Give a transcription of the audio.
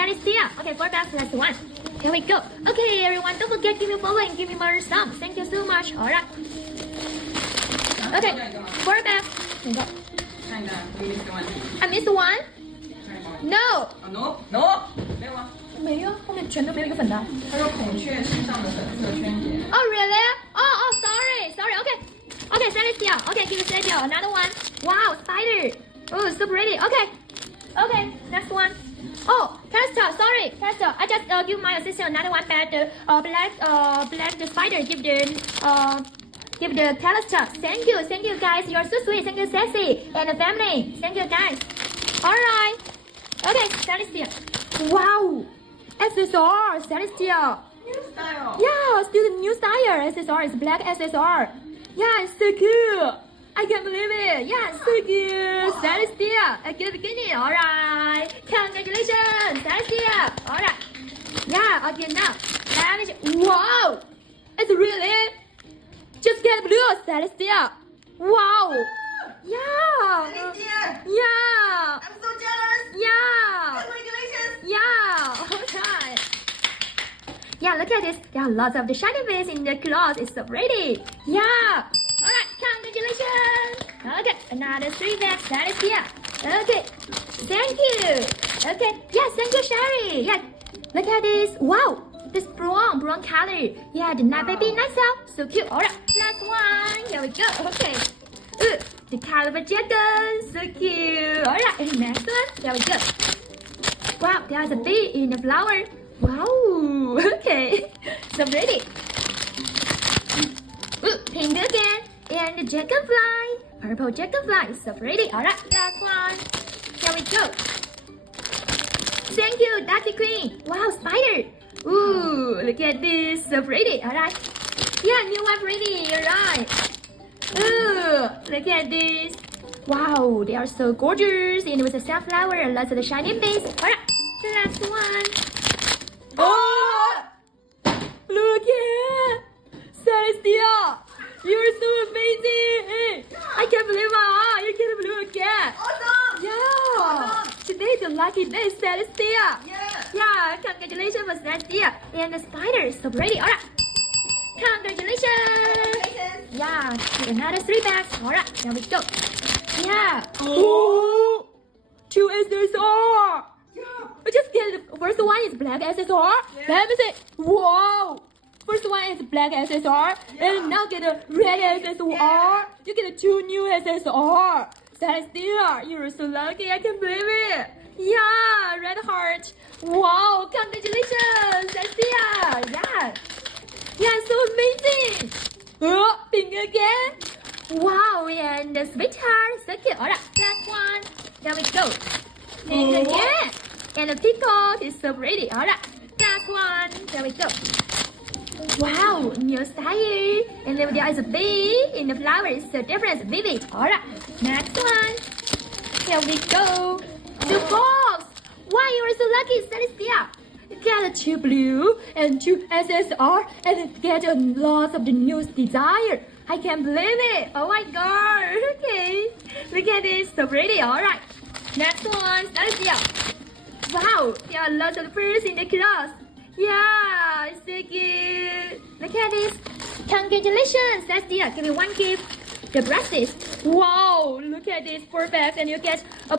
Celestia. Okay, 4 bags plus 1. Here we go. Okay, everyone, don't forget give me follow and give me more some. Thank you so much. Alright. Okay, 4 bags. Here we go. I missed one. No. No，没有吗？没有，后面全都没有一个粉的。他说孔雀身上的粉色圈点。 Oh really? Oh, sorry. Okay. Okay, Celestia. Okay, give me Celestia. Another one. Wow, spider. Oh, so pretty. Okay, next one. Oh, Celestia. Sorry, Celestia. I just give my assistant another one, but black the spider give the Celestia. Thank you guys. You're so sweet. Thank you, Sassy and the family. Thank you guys. Alright. Okay, Celestia. Wow. SSR, Celestia. New style. Yeah, still the new style. SSR is black SSR. Yeah, it's so cool. I can't believe it. Yeah, so good. Celestia. A good beginning. Alright. Congratulations, Celestia. Alright. Yeah, again now. Wow. It's really just get blue, Celestia. Wow. Yeah. Celestia, Yeah. I'm so jealous. Yeah. Congratulations. Yeah, alright. Yeah, look at this. There are lots of the shiny bits in the cloth. It's so pretty. Yeah. Alright, congratulations. Okay, another 3 bags. That is here. Okay. Thank you. Okay. Yeah, thank you, Sherry. Yeah. Look at this. Wow. This brown color. Yeah, the night baby nice out. So cute. Alright, last one. Here we go. Okay. The caliber dragon. So cute. Alright, next one. There we go. Wow, there's a bee in the flower. Wow, okay, so pretty. Pink again, and the dragonfly. Purple dragonfly, so pretty. Alright, last one. Here we go. Thank you, Ducky Queen. Wow, spider. Ooh, look at this, so pretty. Alright. Yeah, new one pretty, you're right. Ooh, look at this. Wow, they are so gorgeous. And with a sunflower and lots of the shiny bits. Alright, the last one. Oh! Look at Celestia! You're so amazing! I can't believe my eye! You get blue again! Awesome. Yeah! Awesome. Today's a lucky day, Celestia! Yeah. Yeah, congratulations for Celestia! And the spider is so pretty! Alright! Congratulations! Congratulations. Yeah, another 3 bags. Alright, there we go. Yeah! Oh! 2 SSR! Yeah. I just get the first one is black SSR. Yeah. Let me see. Wow. First one is black SSR. Yeah. And now get a red SSR. Yeah. You get 2 new SSR. Celestia, you're so lucky. I can't believe it. Yeah, red heart. Wow, congratulations, Celestia. Yeah. Yeah, so amazing. Pink again. Wow, and the sweetheart. So cute. Alright, last one. There we go. Pink again. And the peacock is so pretty. Alright, last one. There we go. Wow, new style. And then there is a bee in the flower. It's so different, baby. Alright, next one. Here we go. 2 box. Wow, you are so lucky, Celestia. You get 2 blue and 2 SSR and get a lot of the new desire. I can't believe it. Oh my god. Okay. Look at this. So pretty. Alright. Next one. Celestia. Wow. There are lots of furs in the class. Yeah. It's so cute. Look at this. Congratulations, Celestia. Give me one gift. The brushes. Wow. Look at this. 4 bags and you get a